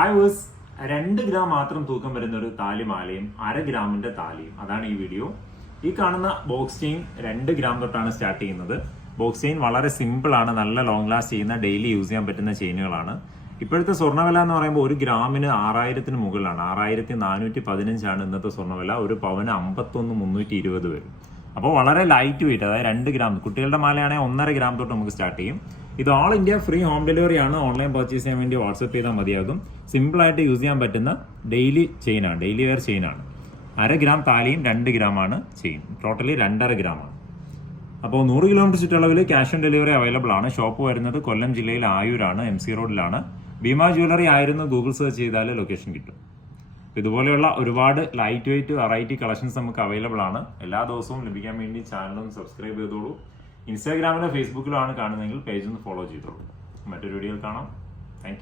Hi verse രണ്ട് gram മാത്രം തൂക്കം വരുന്ന ഒരു താലിമാലയും അര ഗ്രാമിന്റെ താലിയും. അതാണ് ഈ വീഡിയോ ഈ കാണുന്ന ബോക്സ് ചെയിൻ രണ്ട് ഗ്രാം തൊട്ടാണ് സ്റ്റാർട്ട് ചെയ്യുന്നത്. ബോക്സ് ചെയിൻ വളരെ സിമ്പിൾ ആണ് നല്ല ലോങ് ലാസ്റ്റ് ചെയ്യുന്ന ഡെയിലി യൂസ് ചെയ്യാൻ പറ്റുന്ന ചെയിനുകളാണ് ഇപ്പോഴത്തെ സ്വർണവില എന്ന് പറയുമ്പോൾ ഒരു ഗ്രാമിന് ആറായിരത്തിന് മുകളിലാണ്. ആറായിരത്തി നാനൂറ്റി പതിനഞ്ചാണ് ഇന്നത്തെ സ്വർണവില. ഒരു പവന് അമ്പത്തൊന്ന് മുന്നൂറ്റി ഇരുപത് വരും. അപ്പോൾ വളരെ ലൈറ്റ് വെയിറ്റ് അതായത് രണ്ട് ഗ്രാം. കുട്ടികളുടെ മാലയാണെങ്കിൽ ഒന്നര ഗ്രാം തൊട്ട് നമുക്ക് സ്റ്റാർട്ട് ചെയ്യും. ഇത് all India free home delivery ആണ്. ഓൺലൈൻ പർച്ചേസ് ചെയ്യാൻ വേണ്ടി വാട്സപ്പ് ചെയ്താൽ മതിയാകും. സിമ്പിൾ ആയിട്ട് യൂസ് ചെയ്യാൻ പറ്റുന്ന ഡെയിലി ചെയിനാണ് ഡെയിലി വെയർ ചെയിനാണ് അര ഗ്രാം താലിയും രണ്ട് ഗ്രാമാണ് ചെയിൻ ടോട്ടലി രണ്ടര ഗ്രാമാണ് അപ്പോൾ നൂറ് കിലോമീറ്റർ ചുറ്റളവിൽ ക്യാഷ് ഓൺ ഡെലിവറി അവൈലബിൾ ആണ്. ഷോപ്പ് വരുന്നത് കൊല്ലം ജില്ലയിൽ ആയൂരാണ്. എം സി റോഡിലാണ് ഭീമ ജ്വല്ലറി ആയിരുന്നു. ഗൂഗിൾ സെർച്ച് ചെയ്താൽ ലൊക്കേഷൻ കിട്ടും. ഇതുപോലെയുള്ള ഒരുപാട് ലൈറ്റ് വെയിറ്റ് വെറൈറ്റി കളക്ഷൻസ് നമുക്ക് അവൈലബിൾ ആണ്. എല്ലാ ദിവസവും ലഭിക്കാൻ വേണ്ടി ചാനലും സബ്സ്ക്രൈബ് ചെയ്തോളൂ. ഇൻസ്റ്റാഗ്രാമിലോ ഫേസ്ബുക്കിലോ ആണ് കാണുന്നതെങ്കിൽ പേജ് ഒന്ന് ഫോളോ ചെയ്തോളൂ. മറ്റൊരു വീഡിയോയിൽ കാണാം. താങ്ക്